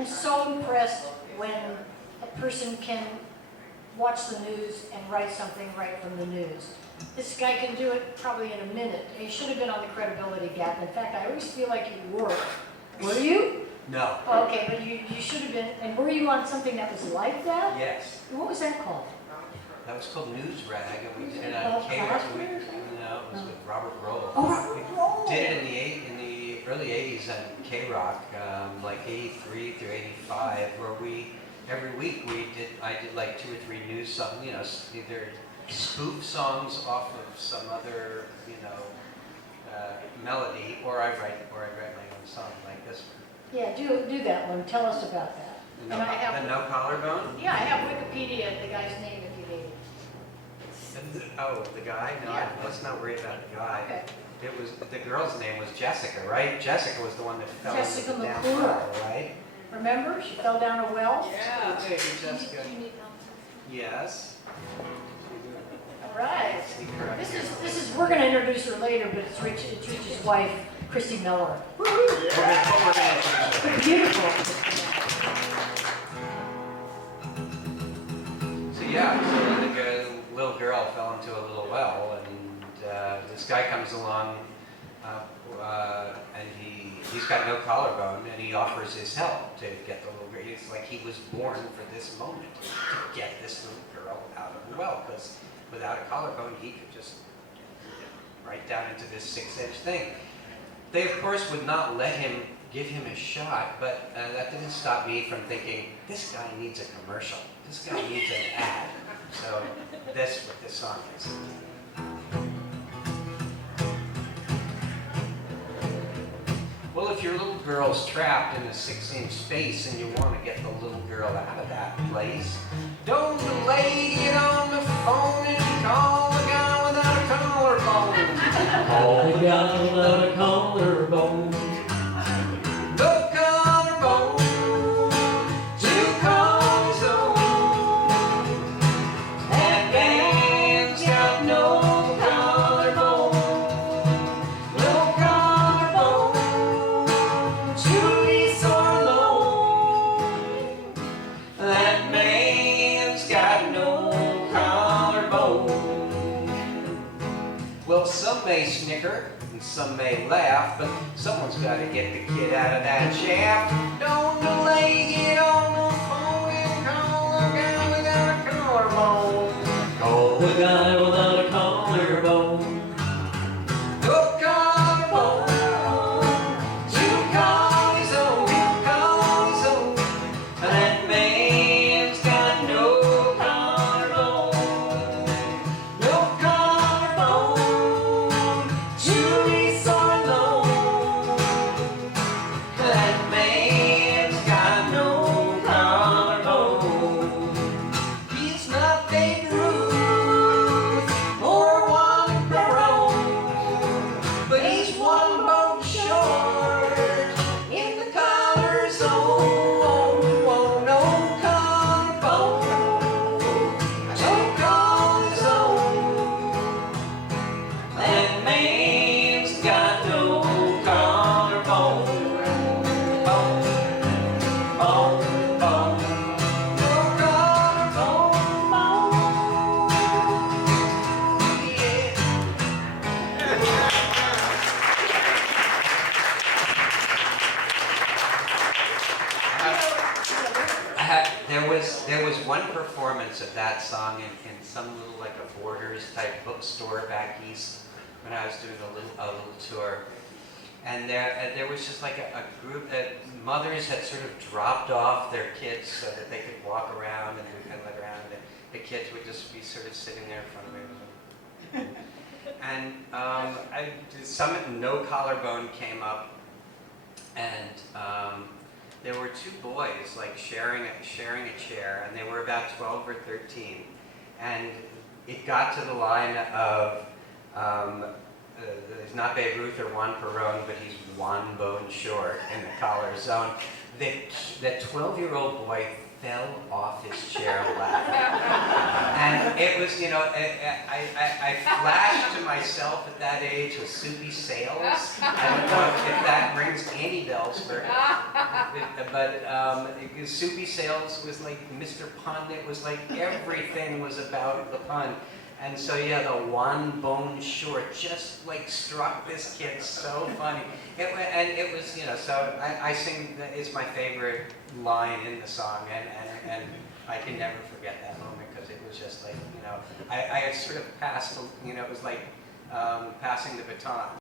I'm so impressed when a person can watch the news and write something right from the news. This guy can do it probably in a minute. He should have been on the credibility gap. In fact, I always feel like you were. Were you? No. Okay, but you should have been. And were you on something that was like that? Yes. What was that called? That was called News Rag, and we did it on K-Rock. No, it was with Robert Roll. Oh, Robert Roll. We did it in the early 80s on K-Rock, like 83 through 85, where every week I did like 2 or 3 news songs, you know, either spoof songs off of some other, you know, melody, or I write my own song like this one. Yeah, do that one. Tell us about that. No, And I have, the No Collarbone? yeah, I have Wikipedia, the guy's name if you need it. Oh, the guy? No, Yeah. let's not worry about the guy. Okay. It was, the girl's name was Jessica, right? Jessica was the one that fell Jessica into the damn McClure. well, right? Remember? She fell down a well? Yeah, thank you, Jessica. Do you need help? Yes. All right. Please correct me. This is, we're going to introduce her later, but it's Rich's wife, Christie Mellor. We're gonna introduce her. Beautiful. So yeah, so the little girl fell into a little well, and this guy comes along, and he's got no collarbone, and he offers his help to get the little girl. It's like he was born for this moment, to get this little girl out of the well, because without a collarbone, he could just right down into this 6-inch thing. They, of course, would not let him give him a shot, but that didn't stop me from thinking, this guy needs a commercial. This guy needs an ad. So that's what this song is. Well, if your little girl's trapped in a 6-inch space and you want to get the little girl out of that place, don't delay, get on the phone and call the guy without a collarbone. Call the guy without a collarbone. No collarbone to call his own. That man's got no collarbone. No collarbone to be so alone. That man's got no collarbone. Well, some may snicker, and some may laugh, but someone's got to get the kid out of that shaft. Don't delay, get on the phone and call the guy without a collarbone. Call the guy without a collarbone. No collarbone to call his own, call his own. That man's got no collarbone. No collarbone to be so alone. That man's got no collarbone. He's not Babe Ruth or Juan Perón, but he's one bone short in the collar zone. No collarbone to call his own. That man's got no collarbone. Bone, bone, bone. No collarbone, bone. Yeah. There was one performance of that song in some little like a Borders type bookstore back east when I was doing a little tour, and there was just like a group that mothers had sort of dropped off their kids so that they could walk around and we could look around, and the kids would just be sort of sitting there in front of me. And some No Collarbone came up, and there were 2 boys like sharing a chair, and they were about 12 or 13, and it got to the line of there's not Babe Ruth or Juan Perón, but he's one bone short in the collar zone. The 12-year-old boy fell off his chair laughing. And it was, I flashed to myself at that age with Soupy Sales. I don't know if that rings any bells for but Soupy Sales was like Mr. Pun. It was like everything was about the pun. And so yeah, the one bone short just like struck this kid so funny. It was, so I sing, it's my favorite line in the song, and I can never forget that moment because it was just like, I sort of passed, it was like passing the baton.